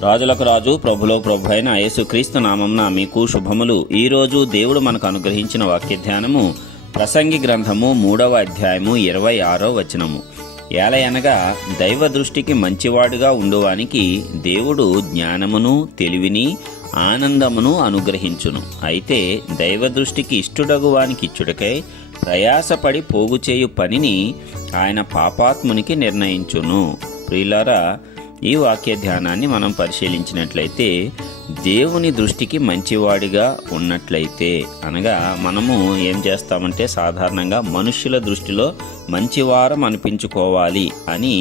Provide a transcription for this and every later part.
రాజులకు రాజు ప్రభులో ప్రభు అయిన యేసుక్రీస్తు నామంన మీకు శుభములు. ఈరోజు దేవుడు మనకు అనుగ్రహించిన వాక్య ధ్యానము ప్రసంగి గ్రంథము మూడవ అధ్యాయము ఇరవై ఆరో వచనము. ఏలయనగా దైవ దృష్టికి మంచివాడుగా ఉండువానికి దేవుడు జ్ఞానమును తెలివిని ఆనందమును అనుగ్రహించును. అయితే దైవ దృష్టికి ఇష్టడగు వానికి ఇచ్చుటకై ప్రయాసపడి పోగుచేయు పనిని ఆయన పాపాత్మునికి నిర్ణయించును. ప్రియులారా ఈ వాక్య ధ్యానాన్ని మనం పరిశీలించినట్లయితే దేవుని దృష్టికి మంచివాడిగా ఉన్నట్లయితే అనగా మనము ఏం చేస్తామంటే సాధారణంగా మనుష్యుల దృష్టిలో మంచివారం అనిపించుకోవాలి అని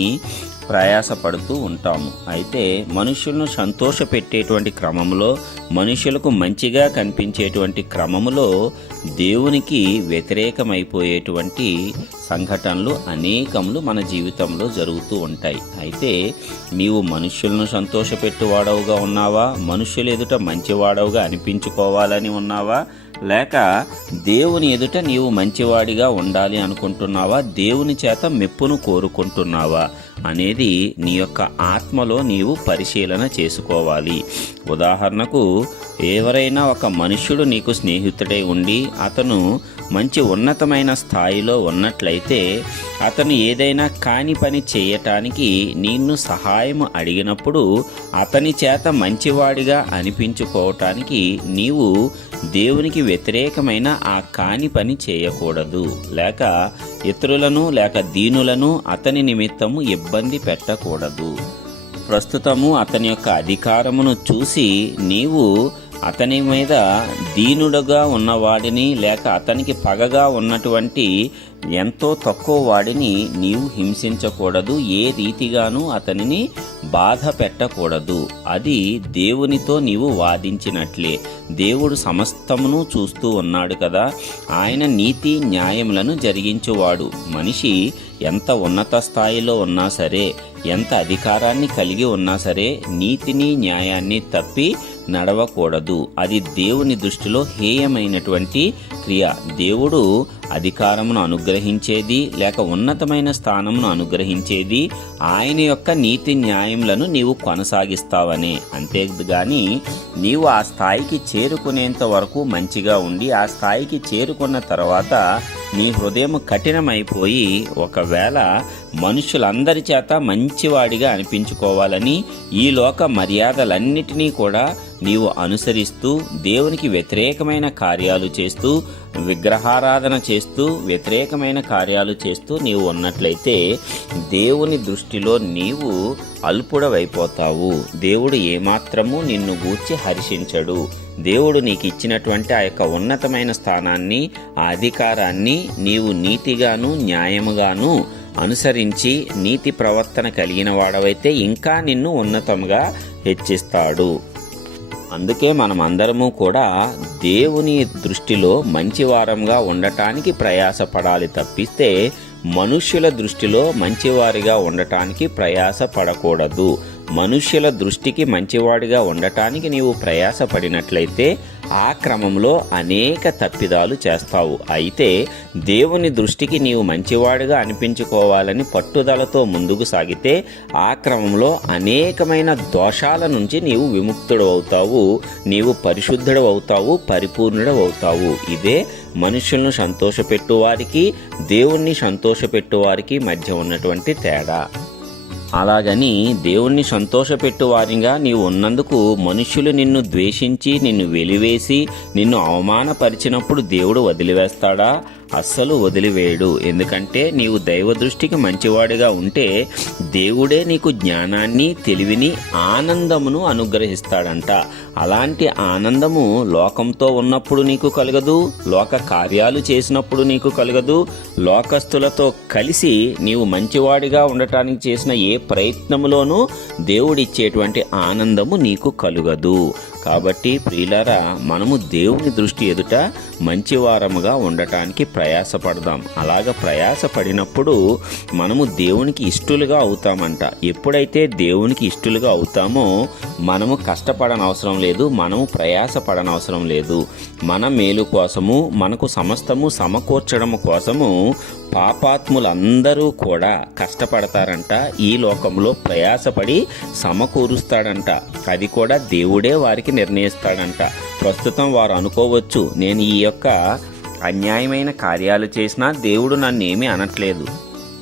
ప్రయాసపడుతూ ఉంటాము. అయితే మనుషులను సంతోషపెట్టేటువంటి క్రమంలో మనుషులకు మంచిగా కనిపించేటువంటి క్రమములో దేవునికి వ్యతిరేకమైపోయేటువంటి సంఘటనలు అనేకములు మన జీవితంలో జరుగుతూ ఉంటాయి. అయితే నీవు మనుషులను సంతోషపెట్టువాడవుగా ఉన్నావా? మనుషులు ఎదుట మంచివాడవుగా అనిపించుకోవాలని ఉన్నావా? లేక దేవుని ఎదుట నీవు మంచివాడిగా ఉండాలి అనుకుంటున్నావా? దేవుని చేత మెప్పును కోరుకుంటున్నావా? అనేది నీ యొక్క ఆత్మలో నీవు పరిశీలన చేసుకోవాలి. ఉదాహరణకు ఎవరైనా ఒక మనుష్యుడు నీకు స్నేహితుడై ఉండి అతను మంచి ఉన్నతమైన స్థాయిలో ఉన్నట్లయితే అతను ఏదైనా కాని పని చేయటానికి నిన్ను సహాయం అడిగినప్పుడు అతని చేత మంచివాడిగా అనిపించుకోవటానికి నీవు దేవునికి వ్యతిరేకమైన ఆ కాని పని చేయకూడదు. లేక ఇతరులను లేక దీనులను అతని నిమిత్తము ఇబ్బంది పెట్టకూడదు. ప్రస్తుతము అతని యొక్క అధికారమును చూసి నీవు అతని మీద దీనుడుగా ఉన్నవాడిని లేక అతనికి పగగా ఉన్నటువంటి ఎంతో తక్కువ వాడిని నీవు హింసించకూడదు ఏ రీతిగానూ అతనిని బాధ పెట్టకూడదు. అది దేవునితో నీవు వాదించినట్లే. దేవుడు సమస్తమును చూస్తూ ఉన్నాడు కదా. ఆయన నీతి న్యాయములను జరిగించువాడు. మనిషి ఎంత ఉన్నత స్థాయిలో ఉన్నా సరే ఎంత అధికారాన్ని కలిగి ఉన్నా సరే నీతిని న్యాయాన్ని తప్పి నడవకూడదు. అది దేవుని దృష్టిలో హేయమైనటువంటి క్రియ. దేవుడు అధికారమును అనుగ్రహించేది లేక ఉన్నతమైన స్థానమును అనుగ్రహించేది ఆయన యొక్క నీతి న్యాయములను నీవు కొనసాగిస్తావనే. అంతేగాని నీవు ఆ స్థాయికి చేరుకునేంత వరకు మంచిగా ఉండి ఆ స్థాయికి చేరుకున్న తర్వాత నీ హృదయం కఠినమైపోయి ఒకవేళ మనుషులందరి చేత మంచివాడిగా అనిపించుకోవాలని ఈ లోక మర్యాదలన్నిటినీ కూడా నీవు అనుసరిస్తూ దేవునికి వ్యతిరేకమైన కార్యాలు చేస్తూ విగ్రహారాధన చేస్తూ వ్యతిరేకమైన కార్యాలు చేస్తూ నీవు ఉన్నట్లయితే దేవుని దృష్టిలో నీవు అల్పుడవైపోతావు. దేవుడు ఏమాత్రము నిన్ను గూర్చి హర్షించడు. దేవుడు నీకు ఇచ్చినటువంటి ఆ యొక్క ఉన్నతమైన స్థానాన్ని ఆ అధికారాన్ని నీవు నీతిగాను న్యాయముగాను అనుసరించి నీతి ప్రవర్తన కలిగిన వాడవైతే ఇంకా నిన్ను ఉన్నతంగా హెచ్చిస్తాడు. అందుకే మనం అందరము కూడా దేవుని దృష్టిలో మంచివారంగా ఉండటానికి ప్రయాసపడాలి తప్పిస్తే మనుష్యుల దృష్టిలో మంచివారిగా ఉండటానికి ప్రయాసపడకూడదు. మనుష్యుల దృష్టికి మంచివాడిగా ఉండటానికి నీవు ప్రయాసపడినట్లయితే ఆ క్రమంలో అనేక తప్పిదాలు చేస్తావు. అయితే దేవుని దృష్టికి నీవు మంచివాడిగా అనిపించుకోవాలని పట్టుదలతో ముందుకు సాగితే ఆ క్రమంలో అనేకమైన దోషాల నుంచి నీవు విముక్తుడు అవుతావు. నీవు పరిశుద్ధుడు అవుతావు పరిపూర్ణుడు అవుతావు. ఇదే మనుషులను సంతోషపెట్టు వారికి దేవుణ్ణి సంతోషపెట్టు వారికి మధ్య ఉన్నటువంటి తేడా. అలాగని దేవుణ్ణి సంతోషపెట్టు వారిగా నీవు ఉన్నందుకు మనుష్యులు నిన్ను ద్వేషించి నిన్ను వెలివేసి నిన్ను అవమానపరిచినప్పుడు దేవుడు వదిలివేస్తాడా? అస్సలు వదిలివేయడు. ఎందుకంటే నీవు దైవ దృష్టికి మంచివాడిగా ఉంటే దేవుడే నీకు జ్ఞానాన్ని తెలివిని ఆనందమును అనుగ్రహిస్తాడంట. అలాంటి ఆనందము లోకంతో ఉన్నప్పుడు నీకు కలగదు లోక కార్యాలు చేసినప్పుడు నీకు కలగదు లోకస్తులతో కలిసి నీవు మంచివాడిగా ఉండటానికి చేసిన ఏ ప్రయత్నములోనూ దేవుడిచ్చేటువంటి ఆనందము నీకు కలుగదు. కాబట్టి ప్రియులారా మనము దేవుని దృష్టి ఎదుట మంచివారముగా ఉండటానికి ప్రయాసపడదాం. అలాగ ప్రయాసపడినప్పుడు మనము దేవునికి ఇష్టలుగా అవుతామంట. ఎప్పుడైతే దేవునికి ఇష్టలుగా అవుతామో మనము కష్టపడనవసరం లేదు మనము ప్రయాసపడనవసరం లేదు. మన మేలు కోసము మనకు సమస్తము సమకూర్చడం కోసము పాపాత్ములందరూ కూడా కష్టపడతారంట. ఈ లోకంలో ప్రయాసపడి సమకూరుస్తాడంట. అది కూడా దేవుడే వారికి నిర్ణయిస్తాడంట. ప్రస్తుతం వారు అనుకోవచ్చు నేను ఈ యొక్క అన్యాయమైన కార్యాలు చేసినా దేవుడు నన్నేమీ అనట్లేదు.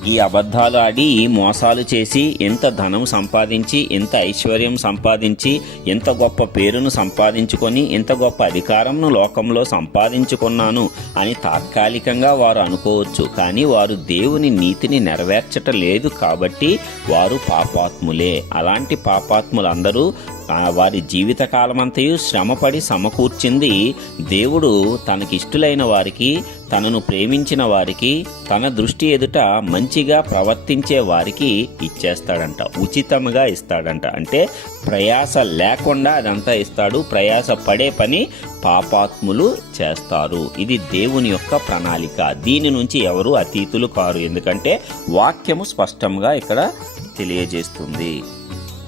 ఈ అబద్ధాలు ఆడి మోసాలు చేసి ఎంత ధనం సంపాదించి ఎంత ఐశ్వర్యం సంపాదించి ఎంత గొప్ప పేరును సంపాదించుకొని ఎంత గొప్ప అధికారంను లోకంలో సంపాదించుకున్నాను అని తాత్కాలికంగా వారు అనుకోవచ్చు. కానీ వారు దేవుని నీతిని నెరవేర్చటం లేదు కాబట్టి వారు పాపాత్ములే. అలాంటి పాపాత్ములందరూ ఆ వారి జీవిత కాలమంతయు శ్రమపడి సమకూర్చింది దేవుడు తనకిష్టులైన వారికి తనను ప్రేమించిన వారికి తన దృష్టి ఎదుట మంచిగా ప్రవర్తించే వారికి ఇచ్చేస్తాడంట ఉచితంగా ఇస్తాడంట. అంటే ప్రయాస లేకుండా అదంతా ఇస్తాడు ప్రయాస పడే పని పాపాత్ములు చేస్తారు. ఇది దేవుని యొక్క ప్రణాళిక. దీని నుంచి ఎవరు అతీతులు కారు. ఎందుకంటే వాక్యము స్పష్టంగా ఇక్కడ తెలియజేస్తుంది.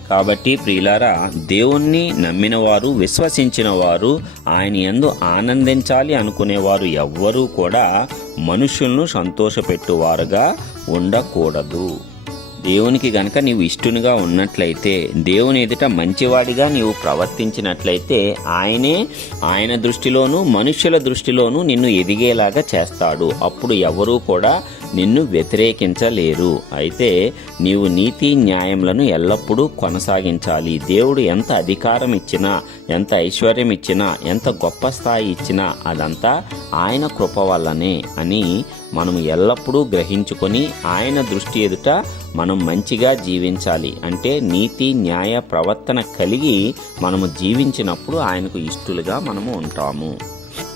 కాబట్టి ప్రియులారా దేవుణ్ణి నమ్మిన వారు విశ్వసించిన వారు ఆయన ఎందు ఆనందించాలి అనుకునేవారు ఎవ్వరూ కూడా మనుషులను సంతోషపెట్టువారుగా ఉండకూడదు. దేవునికి గనక నీవు ఇష్టునిగా ఉన్నట్లయితే దేవుని ఎదుట మంచివాడిగా నీవు ప్రవర్తించినట్లయితే ఆయనే ఆయన దృష్టిలోనూ మనుష్యుల దృష్టిలోనూ నిన్ను ఎదిగేలాగా చేస్తాడు. అప్పుడు ఎవరూ కూడా నిన్ను వ్యతిరేకించలేరు. అయితే నీవు నీతి న్యాయములను ఎల్లప్పుడూ కొనసాగించాలి. దేవుడు ఎంత అధికారం ఇచ్చినా ఎంత ఐశ్వర్యం ఇచ్చినా ఎంత గొప్ప స్థాయి ఇచ్చినా అదంతా ఆయన కృప వల్లనే అని మనం ఎల్లప్పుడూ గ్రహించుకొని ఆయన దృష్టి ఎదుట మనం మంచిగా జీవించాలి అంటే నీతి న్యాయ ప్రవర్తన కలిగి మనము జీవించినప్పుడు ఆయనకు ఇష్టలుగా మనము ఉంటాము.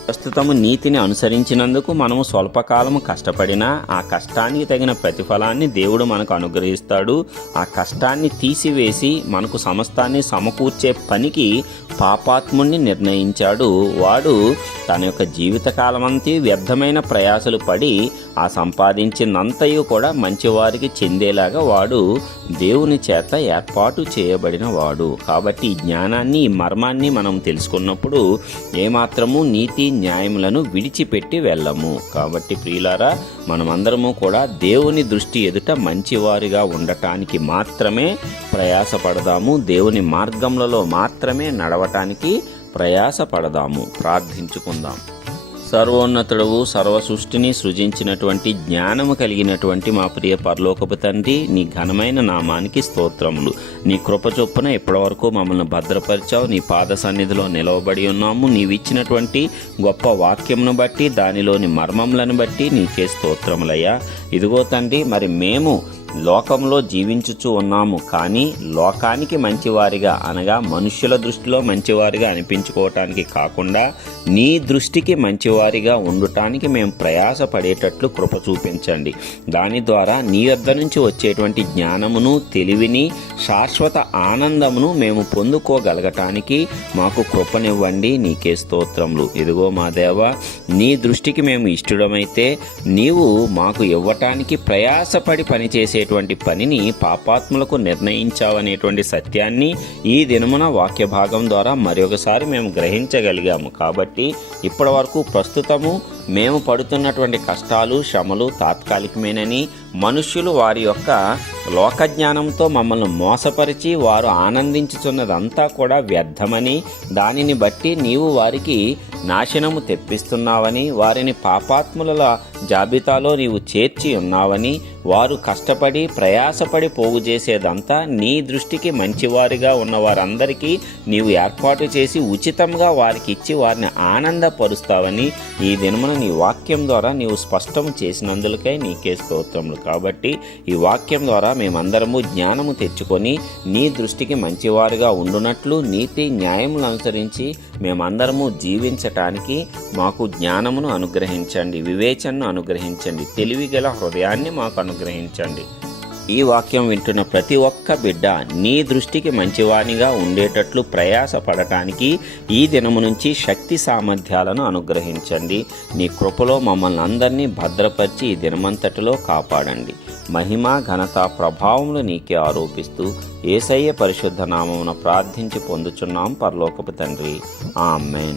ప్రస్తుతము నీతిని అనుసరించినందుకు మనము స్వల్పకాలము కష్టపడినా ఆ కష్టానికి తగిన ప్రతిఫలాన్ని దేవుడు మనకు అనుగ్రహిస్తాడు. ఆ కష్టాన్ని తీసివేసి మనకు సమస్తాన్ని సమకూర్చే పనికి పాపాత్ముణ్ణి నిర్ణయించాడు. వాడు తన యొక్క జీవితకాలమంతా వ్యర్థమైన ప్రయాసలు పడి ఆ సంపాదించినంతయు కూడా మంచివారికి చెందేలాగా వాడు దేవుని చేత ఏర్పాటు చేయబడిన వాడు. కాబట్టి జ్ఞానాన్ని మర్మాన్ని మనం తెలుసుకున్నప్పుడు ఏమాత్రము నీతి న్యాయములను విడిచిపెట్టి వెళ్ళము. కాబట్టి ప్రియులారా మనమందరము కూడా దేవుని దృష్టి ఎదుట మంచివారిగా ఉండటానికి మాత్రమే ప్రయాసపడదాము. దేవుని మార్గములలో మాత్రమే నడవటానికి ప్రయాసపడదాము. ప్రార్థించుకుందాం. సర్వోన్నతుడవు సర్వ సృష్టిని సృజించినటువంటి జ్ఞానము కలిగినటువంటి మా ప్రియ పరలోకపు తండ్రి నీ ఘనమైన నామానికి స్తోత్రములు. నీ కృప చొప్పున ఇప్పటివరకు మమ్మల్ని భద్రపరిచావు నీ పాద సన్నిధిలో నిలవబడి ఉన్నాము. నీవిచ్చినటువంటి గొప్ప వాక్యమును బట్టి దానిలోని మర్మములను బట్టి నీకే స్తోత్రములయ్యా. ఇదిగో తండ్రి మరి మేము లోకంలో జీవించుచు ఉన్నాము కానీ లోకానికి మంచివారిగా అనగా మనుష్యుల దృష్టిలో మంచివారిగా అనిపించుకోవటానికి కాకుండా నీ దృష్టికి మంచివారిగా ఉండటానికి మేము ప్రయాసపడేటట్లు కృప చూపించండి. దాని ద్వారా నీ వద్ద నుంచి వచ్చేటువంటి జ్ఞానమును తెలివిని శాశ్వత ఆనందమును మేము పొందుకోగలగటానికి మాకు కృపనివ్వండి. నీకే స్తోత్రములు. ఇదిగో మా దేవ నీ దృష్టికి మేము ఇష్టడమైతే నీవు మాకు ఇవ్వటానికి ప్రయాసపడి చేసేటువంటి పనిని పాపాత్ములకు నిర్ణయించావనేటువంటి సత్యాన్ని ఈ దినమున వాక్య భాగం ద్వారా మరొకసారి మేము గ్రహించగలిగాము. కాబట్టి ఇప్పటి వరకు ప్రస్తుతము మేము పడుతున్నటువంటి కష్టాలు శ్రమలు తాత్కాలికమేనని మనుష్యులు వారి యొక్క లోకజ్ఞానంతో మమ్మల్ని మోసపరిచి వారు ఆనందించుతున్నదంతా కూడా వ్యర్థమని దానిని బట్టి నీవు వారికి నాశనము తెప్పిస్తున్నావని వారిని పాపాత్ముల జాబితాలో నీవు చేర్చి ఉన్నావని వారు కష్టపడి ప్రయాసపడి పోగు చేసేదంతా నీ దృష్టికి మంచివారిగా ఉన్న వారందరికీ నీవు ఏర్పాటు చేసి ఉచితంగా వారికి ఇచ్చి వారిని ఆనందపరుస్తావని ఈ దినమున నీ వాక్యం ద్వారా నీవు స్పష్టం చేసినందులకై నీకే స్తోత్రములు. కాబట్టి ఈ వాక్యం ద్వారా మేమందరము జ్ఞానము తెచ్చుకొని నీ దృష్టికి మంచివారుగా ఉండునట్లు నీతి న్యాయములు అనుసరించి మేమందరము జీవించటానికి మాకు జ్ఞానమును అనుగ్రహించండి వివేచనను అనుగ్రహించండి తెలివిగల హృదయాన్ని మాకు అనుగ్రహించండి. ఈ వాక్యం వింటున్న ప్రతి ఒక్క బిడ్డ నీ దృష్టికి మంచివానిగా ఉండేటట్లు ప్రయాస పడటానికి ఈ దినము నుంచి శక్తి సామర్థ్యాలను అనుగ్రహించండి. నీ కృపలో మమ్మల్ని అందరినీ భద్రపరిచి ఈ దినమంతటిలో కాపాడండి. మహిమ ఘనత ప్రభావములు నీకే ఆరోపిస్తూ ఏసయ్య పరిశుద్ధ నామమున ప్రార్థించి పొందుచున్నాం పరలోకపు తండ్రి. ఆమెన్.